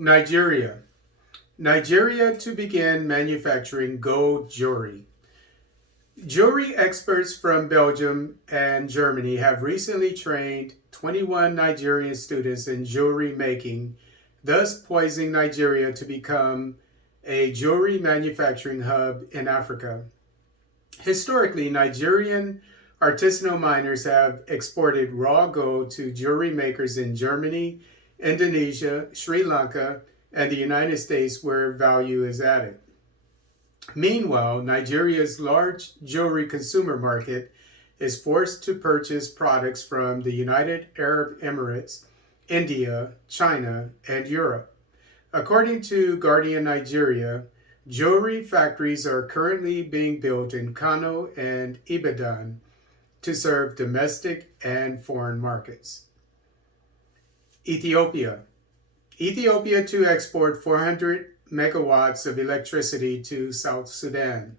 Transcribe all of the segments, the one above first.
Nigeria. Nigeria to begin manufacturing gold jewelry. Jewelry experts from Belgium and Germany have recently trained 21 Nigerian students in jewelry making, thus poising Nigeria to become a jewelry manufacturing hub in Africa. Historically, Nigerian artisanal miners have exported raw gold to jewelry makers in Germany, Indonesia, Sri Lanka, and the United States where value is added. Meanwhile, Nigeria's large jewelry consumer market is forced to purchase products from the United Arab Emirates, India, China, and Europe. According to Guardian Nigeria, jewelry factories are currently being built in Kano and Ibadan to serve domestic and foreign markets. Ethiopia. Ethiopia to export 400 megawatts of electricity to South Sudan.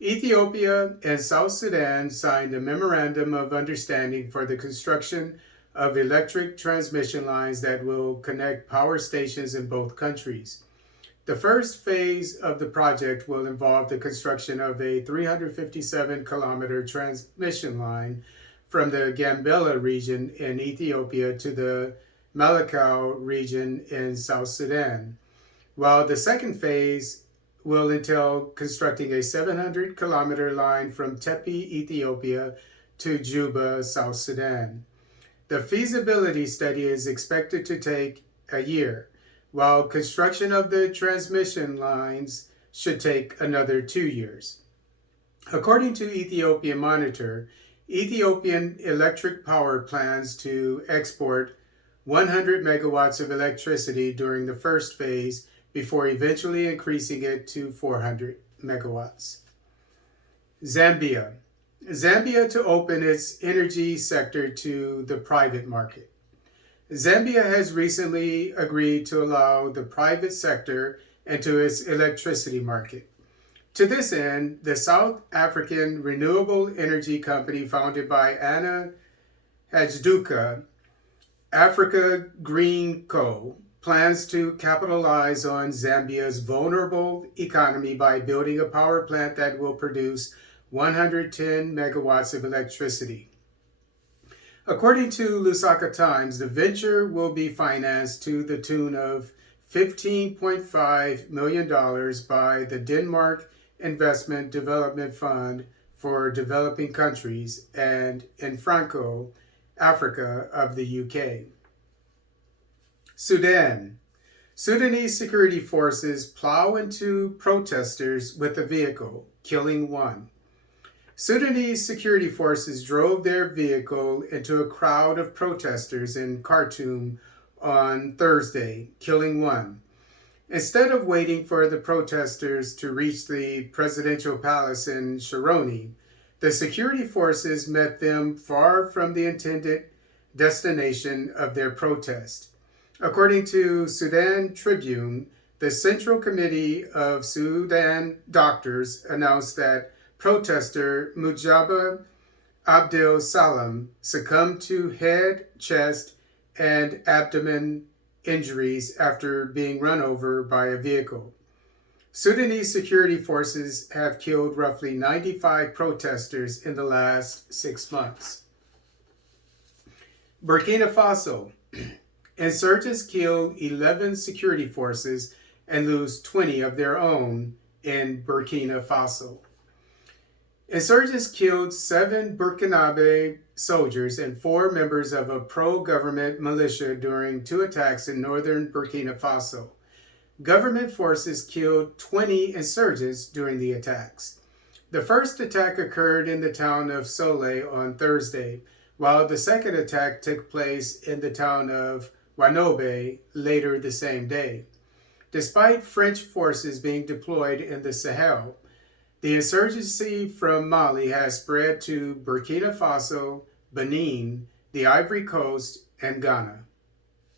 Ethiopia and South Sudan signed a memorandum of understanding for the construction of electric transmission lines that will connect power stations in both countries. The first phase of the project will involve the construction of a 357-kilometer transmission line from the Gambela region in Ethiopia to the Malakal region in South Sudan, while the second phase will entail constructing a 700-kilometer line from Tepe, Ethiopia to Juba, South Sudan. The feasibility study is expected to take a year, while construction of the transmission lines should take another 2 years. According to Ethiopian Monitor, Ethiopian Electric Power plans to export 100 megawatts of electricity during the first phase before eventually increasing it to 400 megawatts. Zambia. Zambia to open its energy sector to the private market. Zambia has recently agreed to allow the private sector into its electricity market. To this end, the South African renewable energy company founded by Anna Hajduka, Africa GreeenCo, plans to capitalize on Zambia's vulnerable economy by building a power plant that will produce 110 megawatts of electricity. According to Lusaka Times, the venture will be financed to the tune of $15.5 million by the Denmark Investment Development Fund for Developing Countries and in Franco, Africa of the UK. Sudan. Sudanese security forces plow into protesters with a vehicle, killing one. Sudanese security forces drove their vehicle into a crowd of protesters in Khartoum on Thursday, killing one. Instead of waiting for the protesters to reach the presidential palace in Sharoni, the security forces met them far from the intended destination of their protest. According to Sudan Tribune, the Central Committee of Sudan Doctors announced that protester Mujaba Abdel Salam succumbed to head, chest, and abdomen injuries after being run over by a vehicle. Sudanese security forces have killed roughly 95 protesters in the last 6 months. Burkina Faso. Insurgents killed 11 security forces and lose 20 of their own in Burkina Faso. Insurgents killed 7 Burkinabe soldiers and 4 members of a pro-government militia during 2 attacks in northern Burkina Faso. Government forces killed 20 insurgents during the attacks. The first attack occurred in the town of Sole on Thursday, while the second attack took place in the town of Wanobe later the same day. Despite French forces being deployed in the Sahel, the insurgency from Mali has spread to Burkina Faso, Benin, the Ivory Coast, and Ghana.